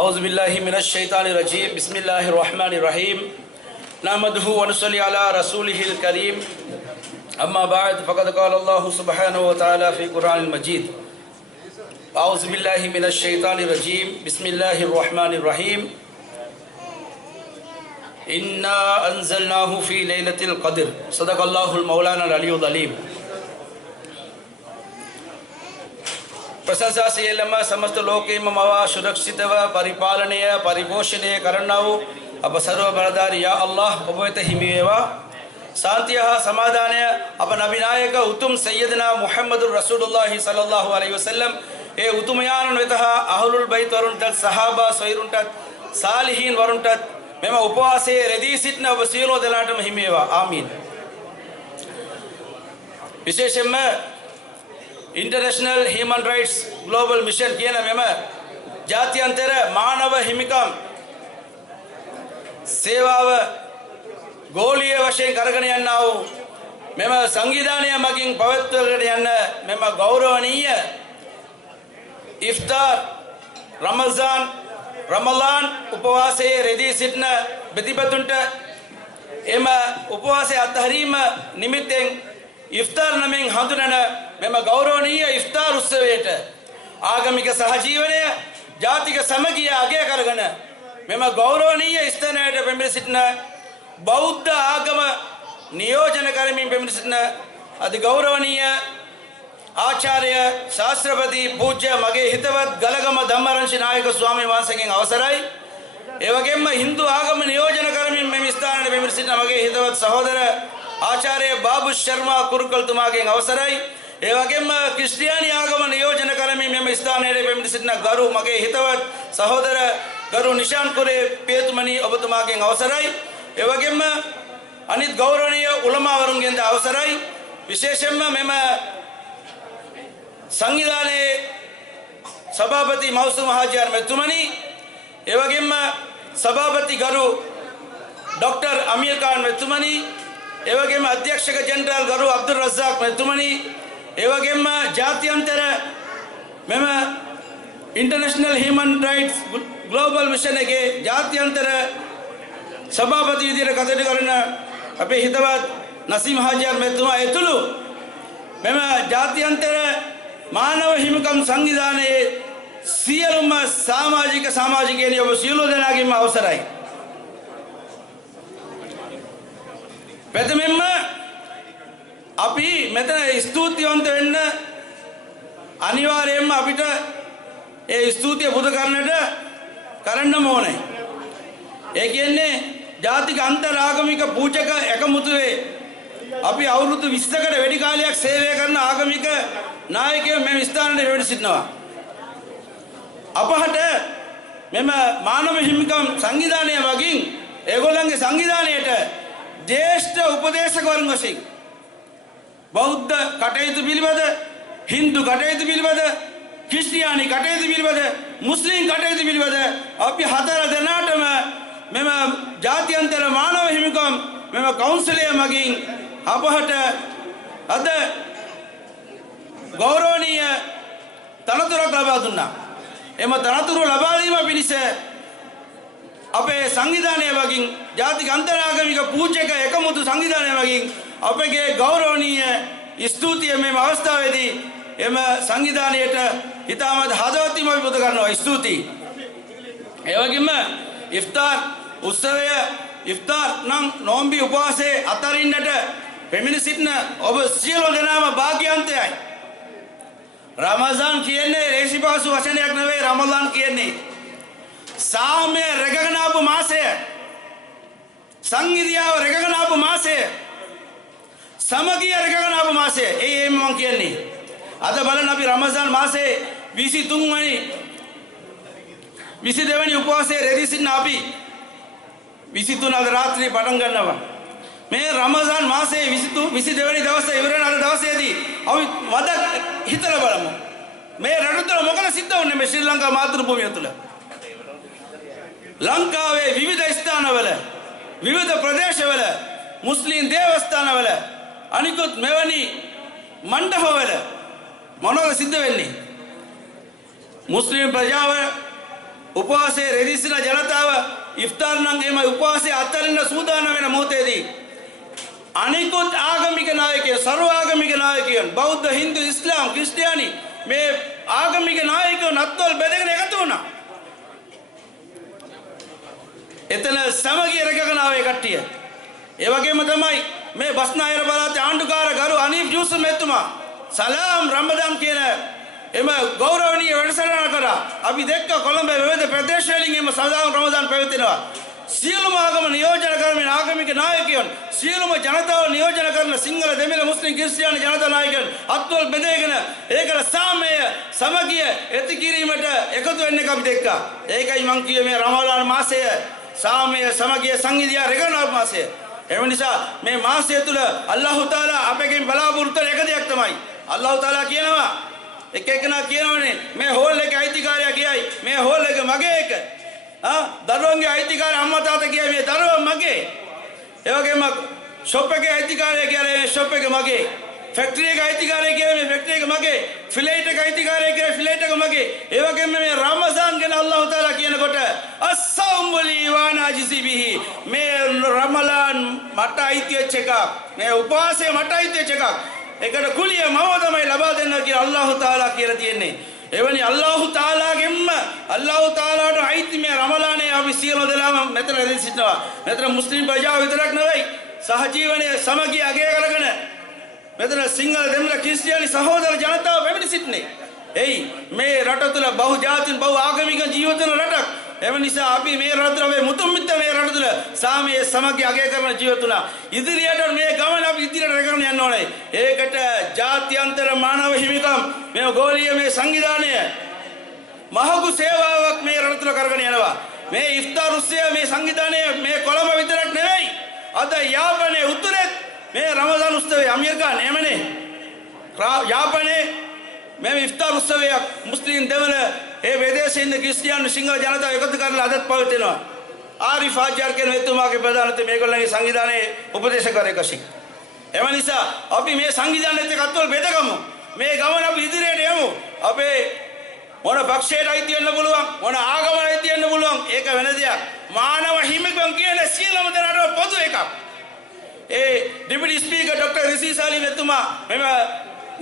أعوذ بالله من الشيطان الرجيم بسم الله الرحمن الرحيم نحمده ونصلي على رسوله الكريم أما بعد فقد قال الله سبحانه وتعالى في القرآن المجيد أعوذ بالله من الشيطان الرجيم بسم الله الرحمن الرحيم إنا أنزلناه في ليلة القدر صدق الله المولانا العلي العظيم प्रशंसा से समस्त लोके मवा सुरक्षितव परिपालनय परिपोषणय करन्नावु अब सर्व बलधारी या अल्लाह उभयत हिमेवा शांतिय समाधानय अपन अभिनायक उत्तम सैयदना मुहम्मदुर रसूलुल्लाह सल्लल्लाहु अलैहि वसल्लम ए उतमयान वेतः अहलुल बैत वरुंटत सहाबा सोयरुंटत सालिहीन वरुंटत मेम उपवासे रेदी सिटन अब सीलो दलाटम हिमेवा आमीन विशेषम international human rights global mission කියන මෙම ජාත්‍යන්තර මානව හිමිකම් සේවාව ගෝලීය වශයෙන් කරගෙන යනා වූ මෙම සංවිධානය මගින් පවත්වගෙන යන මෙම ගෞරවනීය ඉෆ්තාර් රමලාන් උපවාසයේ රැඳී සිටින ප්‍රතිපතුන්ට එම උපවාසය අත්හැරීම නිමිත්තෙන් ඉෆ්තාර් නමින් හඳුනන මෙම ගෞරවනීය ඉෆ්තාර් උත්සවයට ආගමික සහජීවනය ජාතික සමගිය අගය කරගෙන මෙම ගෞරවනීය ස්ථානයට පැමිණ සිටින බෞද්ධ ආගම නියෝජන කරමින් පැමිණ සිටින අති ගෞරවනීය ආචාර්ය ශාස්ත්‍රපති පූජ්‍ය මගේ හිතවත් ගලගම ධම්මරංශ නායක ස්වාමීන් වහන්සේගෙන් අවසරයි ඒ වගේම හින්දු ආගම නියෝජන කරමින් මෙම ස්ථානයට පැමිණ සිටින මගේ හිතවත් සහෝදර ආචාර්ය බාබු ශර්මා කුරුකල් තුමාගෙන් අවසරයි ඒ වගේම ක්‍රිස්තියානි ආගම නියෝජන කරමින් මෙම ස්ථානයේ පැමිණ සිටින ගරු මගේ හිතවත් සහෝදර ගරු නිශාන් කුරේ පියතුමනි ඔබතුමාගෙන් අවසරයි ඒ වගේම අනිත් ගෞරවනීය උලමා වරුන්ගෙන් අවසරයි විශේෂයෙන්ම මෙම සංවිධානයේ සභාපති මෞසුම් මහජාර් මෙතුමනි ඒ වගේම සභාපති ගරු ડોક્ટર අමීර් ખાન මෙතුමනි ඒ වගේම අධ්‍යක්ෂක ජෙනරල් ගරු අබ්දුල් රස්සාක් මෙතුමනි ඒ වගේම ජාත්‍යන්තර මෙම international human rights global mission එකේ ජාත්‍යන්තර සභාපති විදිහට කටයුතු කරන අපේ හිතවත් නසීම් හාජියාර් මෙතුමා ඇතුළු මෙම ජාත්‍යන්තර මානව හිමිකම් සංවිධානයේ සියලුම සමාජිකයනි ඔබ සියලු දෙනාගේම අවසරයි ප්‍රථමයෙන්ම අපි මෙතන ස්තුතිවන්ත වෙන්න අනිවාර්යයෙන්ම අපිට ඒ ස්තුතිය පුද කරන්නම ඕනේ. ඒ කියන්නේ ජාතික අන්තරාගමික පූජක එකමුතුවේ අපි අවුරුදු 20කට වැඩි කාලයක් සේවය කරන ආගමික නායකයෝ මෙම ස්ථානයේ වැඩ සිටිනවා. අපහට මෙම මානව හිමිකම් සංවිධානය වගින් ඒගොල්ලන්ගේ සංවිධානයට ज्येष्ठ उपदेशक वरुण वශයෙන් බෞද්ධ කටයුතු පිළිබඳ හින්දු කටයුතු පිළිබඳ ක්‍රිස්තියානි කටයුතු පිළිබඳ මුස්ලිම් කටයුතු පිළිබඳ අපි හතර දෙනාටම මෙම ජාත්‍යන්තර මානව හිමිකම් මෙම කවුන්සිලය මගින් අපහට අද ගෞරවනීය තනතුරක් ලබා දුන්නා. එම තනතුරු ලබා දීම පිණිස අපේ සංවිධානය වගින් ජාතික අන්තරාගමික පූජක එකමුතු සංවිධානය වගින් අපගේ ගෞරවනීය ස්තුතිය මෙම අවස්ථාවේදී එම සංවිධානයට ඉතාමත් හදවතින්ම පුද කරනවා ස්තුතියි. ඒ වගේම ඉෆ්තාර් උත්සවය ඉෆ්තාර් නම් නොම්බි උපවාසයේ අතරින්නට පැමිණ සිටින ඔබ සියලු දෙනාම භාග්‍යවන්තයයි. රමසාන් කියන්නේ රේසිපාසු වචනයක් නෙවෙයි රමලාන් කියන්නේ सामे रगगनापु मासे संगिदियाव रगगनापु मासे समगिय रगगनापु मासे ए मम කියන්නේ අද බලන්න අපි රමසාන් මාසේ 23 වෙනි 22 වෙනි උපවාසයේ රැඳී සිටින අපි 23 අද රාත්‍රියේ පටන් ගන්නවා මේ රමසාන් මාසේ 22 වෙනි දවසේ ඉවර වෙන අද දවසේදී අපි වද හිතලා බලමු මේ රට තුළ මොකද සිද්ධ වුනේ මේ ශ්‍රී ලංකා මාතෘභූමිය තුළ ලංකාවේ විවිධ ස්ථානවල විවිධ ප්‍රදේශවල මුස්ලිම් දේවස්ථානවල අනිකුත් මෙවැනි මණ්ඩපවල මොනවද සිද්ධ වෙන්නේ මුස්ලිම් ප්‍රජාව උපවාසයේ රැඳී සිටින ජනතාව ඉෆ්තාර් නම් එම උපවාසයේ අත්හරින්න සූදානම් වෙන මොහොතේදී අනිකුත් ආගමික නායකයන් සර්ව ආගමික නායකයන් බෞද්ධ හින්දු ඉස්ලාම් ක්‍රිස්තියානි මේ ආගමික නායකයන් අත්වල බෙදගෙන එකතු වුණා. එතන සමගිය රැකගෙන ආවේ කට්ටිය. ඒ වගේම තමයි මේ බස්නාහිර පළාතේ ආණ්ඩුකාර ගරු අනීෆ් යූසුෆ් මෙතුමා සලාම් රමදාන් කියන එම ගෞරවනීය වැඩසටහන කරා. අපි දැක්ක කොළඹ විවිධ ප්‍රදේශවලින් එම සලාම් රමදාන් පැවැත්වෙනවා. සියලුම ආගම නියෝජන කරමින් ආගමික නායකයන් සියලුම ජනතාව නියෝජන කරන සිංහල දෙමළ මුස්ලිම් ක්‍රිස්තියානි ජනතා නායකයන් අත්වල බෙදගෙන ඒකට සාමය සමගිය ඇති කිරීමට එකතු වෙන්න එක අපි දැක්කා. ඒකයි මං කියේ මේ රමදාන් මාසය සාමය සමගිය සංහිඳියා රැකගන්න මාසය. එම නිසා මේ මාසය තුල අල්ලාහ් තාලා අපගෙන් බලාපොරොත්තු වෙන එක දෙයක් තමයි අල්ලාහ් තාලා කියනවා එක එකනා කියනවනේ මේ හෝල් එකේ අයිතිකාරයා කියයි මේ හෝල් එක මගේ එක දරුවන්ගේ අයිතිකාරය අම්මා තාත්තා කියයි මේ දරුවා මගේ. ඒ වගේම ෂොප් එකේ අයිතිකාරය කියන්නේ මේ ෂොප් එක මගේ. ෆැක්ටරි එකේ අයිතිකාරය කියන්නේ මේ ෆැක්ටරි එක මගේ. ෆ්ලයිට් එකේ අයිතිකාරය කියන්නේ ෆ්ලයිට් එක මගේ. ඒ වගේම මේ රමසාන් ගැන අල්ලාහ් තාලා කියනකොට අස්සෞම්බලි වානාජිසි බිහි මේ රමලාන් මට අයිතිවෙච්ච එකක්. මේ උපවාසය මට අයිතිවෙච්ච එකක්. ඒකට කුලිය මම තමයි ලබා දෙන්න කියලා අල්ලාහ් තාලා කියලා තියෙන්නේ. එවැනි අල්ලාහ් තාලාගෙන්ම අල්ලාහ් තාලාට අයිති මේ රමලානේ අපි සියලු දෙනාම මෙතන රැඳී සිටිනවා. මෙතන මුස්ලිම් ප්‍රජාව විතරක් නෙවෙයි සහජීවනයේ සමගිය අගය කරගෙන මෙතන සිංහල දෙමළ ක්‍රිස්තියානි සහෝදර ජනතාව පැමිණ සිටිනේ. එයි මේ රට තුළ බහු ජාතික බහු ආගමික ජීවිත වෙන රටක්. එම නිසා අපි මේ රට තුළ මේ මුතුන් මිත්ත මේ රට තුළ සාමයේ සමගිය අගය කරන ජීවිත තුළ ඉදිරියට මේ ගමන අපි ඉදිරියට රැගෙන යන්න ඕනේ. ඒකට ජාත්‍යන්තර මානව හිමිකම් මේ ගෝලීය මේ සංවිධානය මහඟු සේවාවක් මේ රට තුළ කරගෙන යනවා. මේ ඉෆ්තාර් උත්සවය මේ සංවිධානය මේ කොළඹ විතරක් නෙවෙයි අද යාපනයේ උතුරේ මේ රමදාන් උත්සවය අමීර්ඛාන් එමනේ යාපනයේ මේ ඉෆ්තාර් උත්සවයක් මුස්ලිම් දෙමළ ඒ විදේශයේ ඉන්න ක්‍රිස්තියානි සිංහල ජනතාව එකතු කරලා අදත් පවත්වනවා. ආරිෆ් ආජාර් කියන මෙතුමාගේ ප්‍රධානත්වයෙන් මේගොල්ලන්ගේ සංවිධානයේ උපදේශකවරයෙක් වශයෙන්. එම නිසා අපි මේ සංවිධානයේත් එක්ක අත්වල බෙදගමු. මේ ගමන අපි ඉදිරියට යමු. අපේ මොන පක්ෂයට අයිති වෙන්න පුළුවන් මොන ආගමකට අයිති වෙන්න පුළුවන් ඒක වෙන දෙයක්. මානව හිමිකම් කියන සියලුම දෙනාට පොදු එකක්. ඒ ඩෙපුටි ස්පීකර් ડોક્ટર රිසී සාලි මෙතුමා මෙම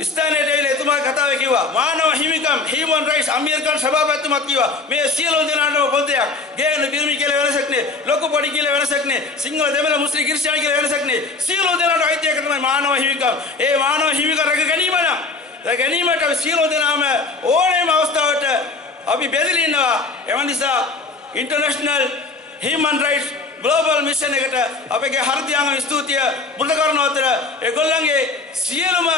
ස්ථානයේ එතුමා කතාවේ කිව්වා මානව හිමිකම් හියුමන් රයිට්ස් අමීර්ඛාන් සභාපතිතුමා කිව්වා මේ සියලු දෙනාටම පොදු දෙයක්. ගෑනු පිරිමි කියලා වෙනසක් නෑ ලොකු පොඩි කියලා වෙනසක් නෑ සිංහල දෙමළ මුස්ලිම් ක්‍රිස්තියානි කියලා වෙනසක් නෑ සියලු දෙනාට අයිති එක තමයි මානව හිමිකම්. ඒ මානව හිමිකම් රැක ගැනීම නම් ගැනීමට සියලු දෙනාම ඕනෑම අවස්ථාවට අපි බෙදලා ඉන්නවා. එම නිසා international human rights global mission එකට අපගේ හෘදයාංගම ස්තුතිය පුද කරන අතර ඒගොල්ලන්ගේ සියලුම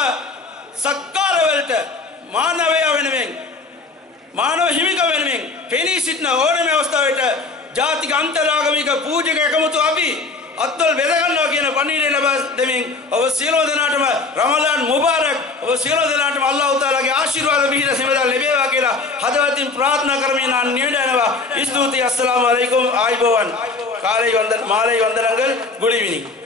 සත්කාර වලට මානවය වෙනුවෙන් මානව හිමිකම් වෙනුවෙන් පෙනී සිටින ඕනෑම අවස්ථාවකට ජාතික අන්තරාගමික පූජක එකමුතු අපි අත්වල බෙද ගන්නවා කියන පණිවිඩය ලබා දෙමින් ඔබ සියලු දෙනාටම රමලාන් මුබාරක් ඔබ සියලු දෙනාටම අල්ලාහ් තාලාගේ ආශිර්වාද පිහිට සෙමදා ලැබේවා කියලා හදවතින් ප්‍රාර්ථනා කරමින් நான் නිවැඩනවා. ස්තුතියි. අස්සලාමු අලයිකුම් ආයිබෝවන් කාලේ වන්දන මාලේ වන්දනங்கள் good evening.